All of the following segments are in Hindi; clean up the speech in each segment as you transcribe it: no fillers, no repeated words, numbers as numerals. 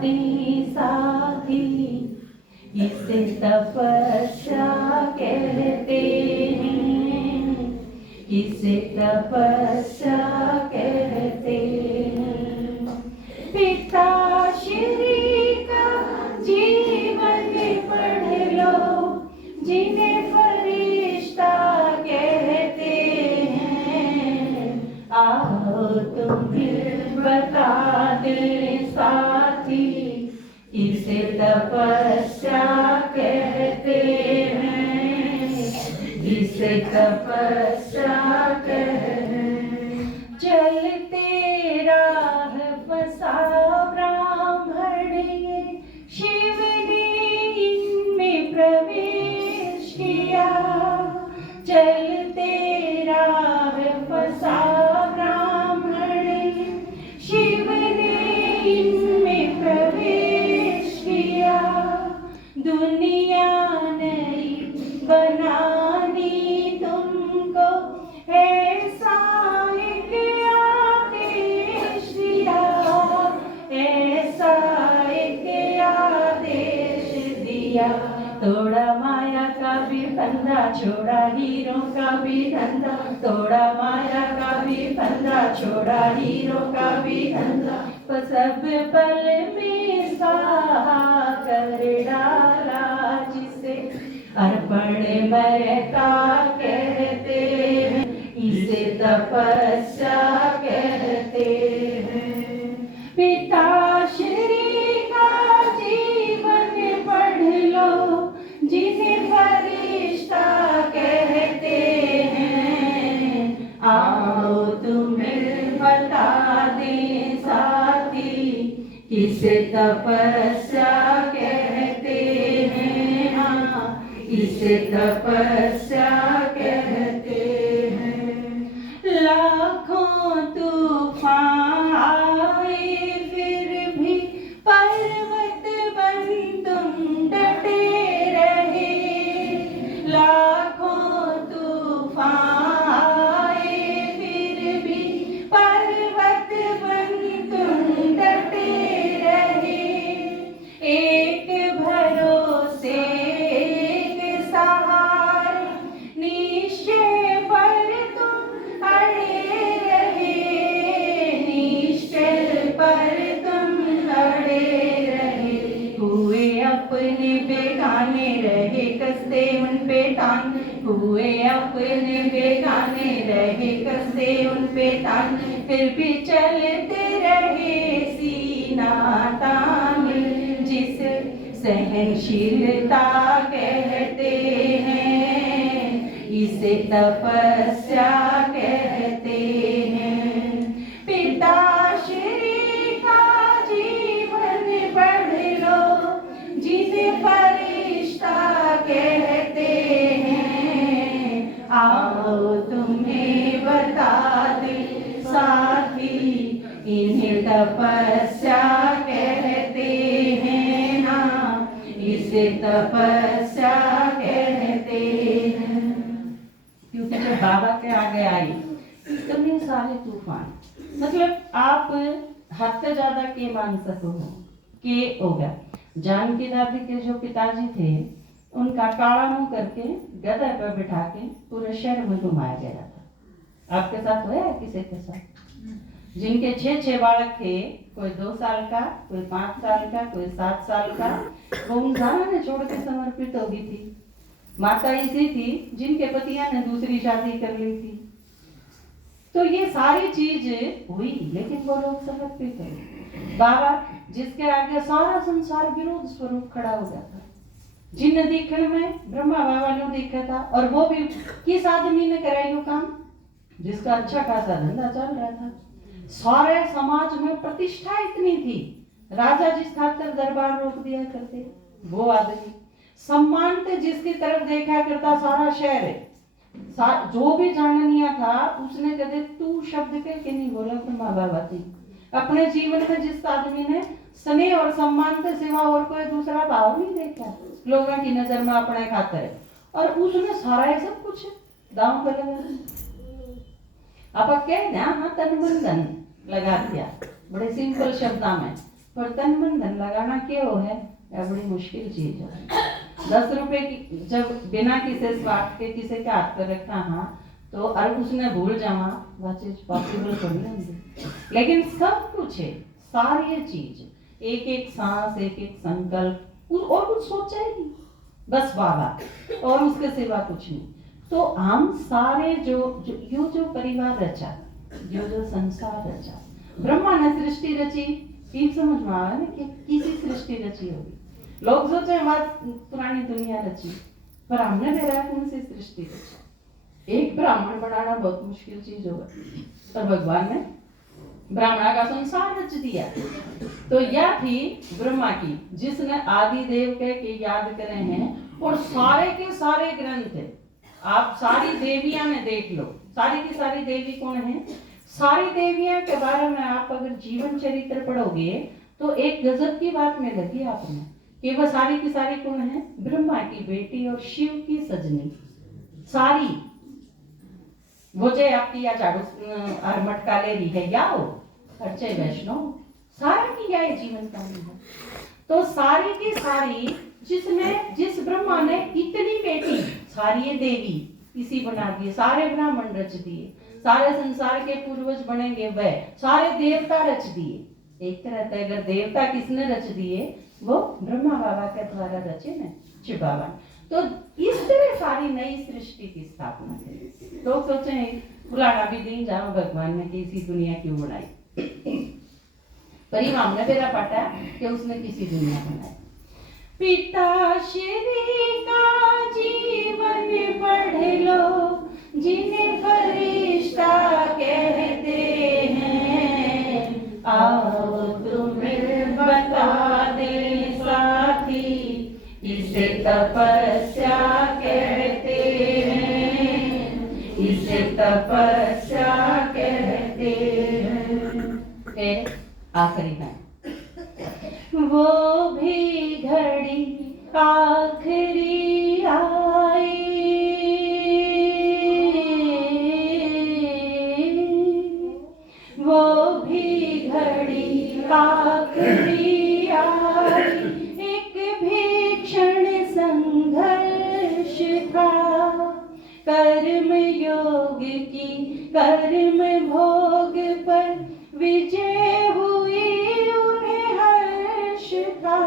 दे साथी, इसे तपस्या कहते हैं, इसे तपस्या कहते हैं। पिता श्री का जीवन पढ़ लो, जिन्हें फरिश्ता कहते हैं। आओ तुम्हें बता दे साथी, इसे तपस्या कहते हैं, इसे तपस्या कहते हैं। चलते राह फंसा ब्राह्मण ये, शिव ने इनमें प्रवेश किया। चलते राह फंसा ब्राह्मण ये, शिव ने इनमें प्रवेश किया। दुनिया नई बनानी तुमको, ऐसा एक आदेश दिया, ऐसा एक आदेश दिया। तोड़ा माया का भी फंदा, छोड़ा हीरो का भी धंधा। तोड़ा माया का भी फंदा, छोड़ा हीरो का भी धंधा। सब पल में सहा कर डाला, जिसे अर्पण मरता कहते हैं, इसे तपस्या कहते हैं। पिता श्री का जीवन पढ़ लो, जिन्हें फरिश्ता कहते हैं। आओ तुम्हें बता दें साथी, किसे तपस्या कहते हैं। हाँ, इसे तपस्या कहते हैं। लाखों तूफान आए फिर भी पर्वत बन तुम डटे रहे। लाखों तूफान आए फिर भी पर्वत बन तुम डटे रहे। एक भरोसे एक सहारे, निश्चय पर तुम अड़े रहे। निश्चय पर तुम अड़े रहे। हुए अपने बेगाने, रहे कसते उन पे तान। हुए अपने बेगाने, रहे कसते उन पे तान। फिर भी चलते रहे सीना ताने, जिसे सहनशीलता कहते हैं, इसे तपस्या कहते हैं। पिता श्री का जीवन पढ़ लो, जिन्हें फरिश्ता कहते हैं। आओ तुम्हें बता दे साथी, इन्हें तपस्या कहते हैं। हाँ, इसे तपस्या कहते हैं। क्योंकि जब बाबा के आगे आई इतने सारे तूफान, मतलब आप हद से ज्यादा के मान सको के हो गया। जानकी दादी के जो पिताजी थे, उनका काला मुंह करके गधा पर बिठा के पूरे शहर में घुमाया गया था। आपके साथ हुआ है किसी के साथ? जिनके 6 बालक थे, कोई 2 साल का, कोई 5 साल का, कोई 7 साल का, वो उन ने छोड़ के समर्पित हो गई थी। माता ऐसी थी जिनके पतियां ने दूसरी शादी कर ली थी। तो ये सारी चीज हुई, लेकिन वो लोग समर्पित है। बाबा जिसके आगे सारा संसार विरोध स्वरूप खड़ा हो गया था। जिन देखने में ब्रह्मा बाबा ने देखा था, और वो भी किस आदमी ने कराई वो काम, जिसका अच्छा खासा धंधा चल रहा था। सारे समाज में प्रतिष्ठा इतनी थी, राजा जिस खातर दरबार रोक दिया करते वो आदमी, सम्मान से जिसकी तरफ देखा करता सारा शहर है, जो भी जाननिया था उसने कदे तू शब्द के नहीं बोला ब्रह्मा बाबा थी। अपने जीवन में जिस आदमी ने स्नेह और सम्मान से सिवा और कोई दूसरा भाव नहीं देखा लोगों की नजर में अपने खातर, और उसने सारा सब कुछ दांव पे लगा आप कह हाँ तन बंधन लगा दिया बड़े सिंपल शब्दों में। पर तन मन धन लगाना क्यों है, यह बड़ी मुश्किल चीज है। 10 रुपए की जब बिना किसी स्वार्थ के किसी के हाथ पर रखा, हाँ तो और उसने भूल जावा, वह चीज पॉसिबल तो नहीं होती। लेकिन सब कुछ है, सारी चीज, एक एक सांस, एक एक संकल्प, और कुछ सोचा ही नहीं, बस बाबा और उसके सिवा कुछ नहीं। तो हम सारे जो परिवार रचा, जो संसार रचा, ब्रह्मा ने सृष्टि रची, ठीक समझ में आया ना कि किसी सृष्टि रची होगी। लोग सोचे बात पुरानी दुनिया रची, पर हमने मेरा कौन सी सृष्टि रची। एक ब्राह्मण बनाना बहुत मुश्किल चीज होगा, पर भगवान ने ब्राह्मणा का संसार रच दिया। तो यह थी ब्रह्मा की, जिसने आदि देव के याद करे हैं, और सारे के सारे ग्रंथ आप सारी देवियां में देख लो, सारी की सारी देवी कौन है। सारी देवियां के बारे में आप अगर जीवन चरित्र पढ़ोगे तो एक गजब की बात मिलेगी आपने, कि वह सारी की सारी कौन है, ब्रह्मा की बेटी और शिव की सजनी। सारी वो चाहे आपकी या झाड़ू और मटका ले रही है, या हो खर्चे वैष्णव, सारी की या जीवन कहानी है। तो सारी की सारी जिस ब्रह्मा ने इतनी बेटी, सारी देवी इसी बना दिए, सारे ब्राह्मण रच दिए, सारे संसार के पूर्वज बनेंगे वह, सारे देवता रच दिए। एक तरह से अगर देवता किसने रच दिए, वो ब्रह्मा बाबा के द्वारा रचे न, शिव बाबा। तो इस तरह सारी नई सृष्टि की स्थापना करी। लोग सोचे बुलाना भी दिन जाओ भगवान ने कि इसी दुनिया क्यों बनाई, पर हमने मेरा पाटा कि उसने किसी दुनिया बनाई। पिता श्री का जीवन पढ़ लो, जिन्हें फरिश्ता कहते हैं, आओ तुम्हें बता दे साथी, इसे तपस्या कहते हैं, इसे तपस्या कहते हैं। फिर आखिरी है, वो भी घड़ी आखिरी आई, वो भी घड़ी आखिरी आई, एक भीषण संघर्ष था, कर्म योग की कर्म भोग पर विजय हुई उन्हें हर्ष था।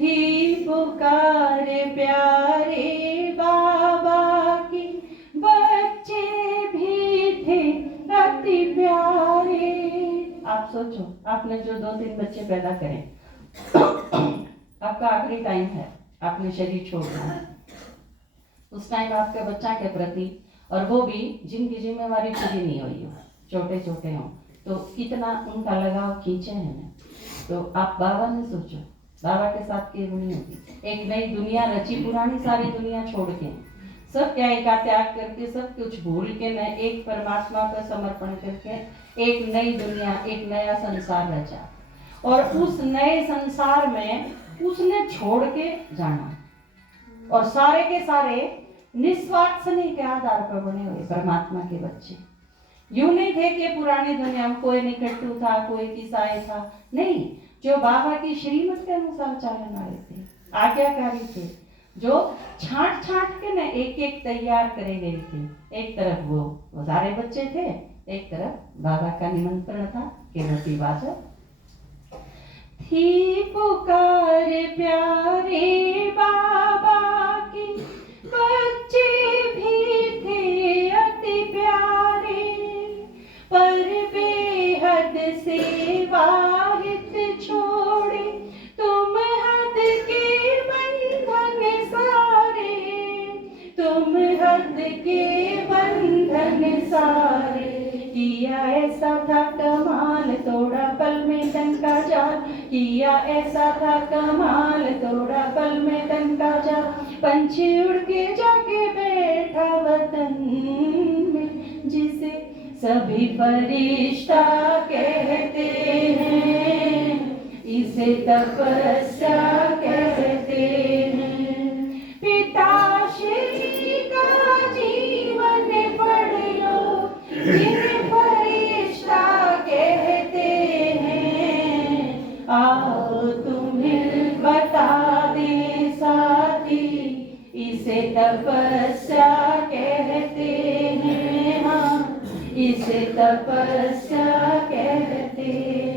थी पुकार प्यारे बाबा की, बच्चे भी थे अति प्यारे। आप सोचो, आपने जो 2-3 बच्चे पैदा करें, आपका आखिरी टाइम है, आपने शरीर छोड़ना है, उस टाइम आपके बच्चा के प्रति, और वो भी जिनकी जिम्मेवारी पूरी नहीं हुई हो, छोटे छोटे हों, तो कितना उनका लगाव खींचे है ना। तो आप बाबा ने सोचो, बाबा के साथ की नहीं होगी। एक नई दुनिया रची, पुरानी सारी दुनिया छोड़ के, सब त्याग का त्याग करके, सब कुछ भूल के न एक परमात्मा का समर्पण करके एक नई दुनिया, एक नया संसार रचा। और उस नए संसार में उसने छोड़ के जाना, और सारे के सारे निस्वार्थ स्नेह के आधार पर बने हुए परमात्मा के बच्चे। यूं नहीं थे कि पुरानी दुनिया में कोई निकट्टू था, कोई किसाई था, नहीं, जो बाबा की श्रीमत के अनुसार चलने वाले थे, आज्ञाकारी थे, जो छांट छांट के न एक एक तैयार करे गए थे। एक तरफ वो सारे बच्चे थे, एक तरफ बाबा का निमंत्रण था कि नसीब थी पुकार प्यारे बाबा की, बच्चे भी थे अति प्यारे, पर बेहद सेवा हित छोड़े तुम हद के बंधन सारे, तुम हद के बंधन सारे। किया ऐसा था कमाल, तोड़ा पल में तन का जाल, किया ऐसा था कमाल, तोड़ा पल में तन का जाल। पंछी उड़ के जाके बैठा वतन में, जिसे सभी फरिश्ता कहते हैं, इसे तपस्या कहते हैं। पिता श्री का जीवन पढ़ लो, जिन्हें फरिश्ता कहते हैं, इसे तपस्या कहते हैं, हाँ इसे तपस्या कहते हैं।